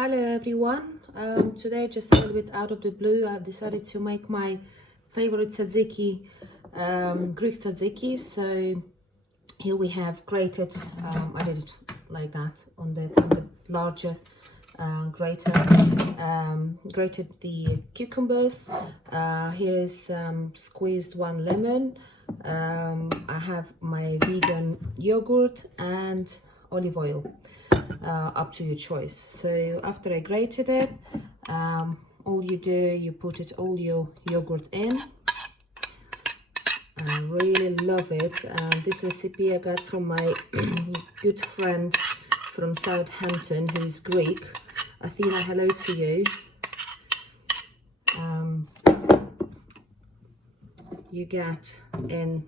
Hello everyone. Today, just a little bit out of the blue, I decided to make my favorite tzatziki, Greek tzatziki. So here we have grated, I did it like that on the larger grater, grated the cucumbers. Here is squeezed one lemon. I have my vegan yogurt and olive oil. Up to your choice. So after I grated it, all you do, you put it all your yogurt in. I really love it. This recipe I got from my good friend from Southampton, who is Greek. Athena, hello to you. You get in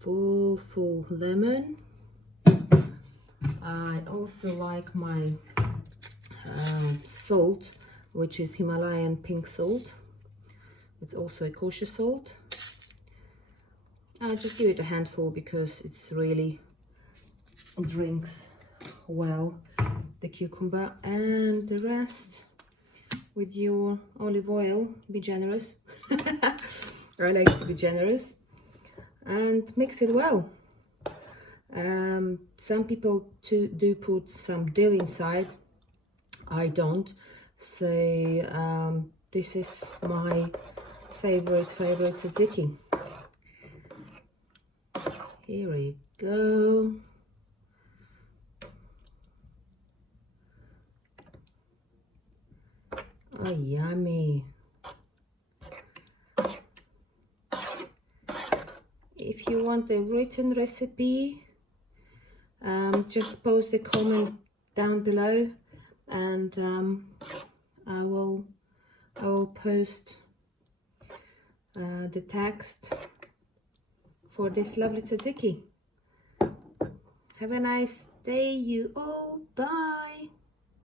full lemon. I also like my salt, which is Himalayan pink salt. It's also a kosher salt. I'll just give it a handful because it's really drinks well the cucumber, and the rest with your olive oil. Be generous. I like to be generous, and mix it well. Some people do put some dill inside. I don't. So this is my favorite tzatziki. Here we go. Oh, yummy. If you want the written recipe, just post the comment down below, and I will post the text for this lovely tzatziki. Have a nice day, you all. Bye.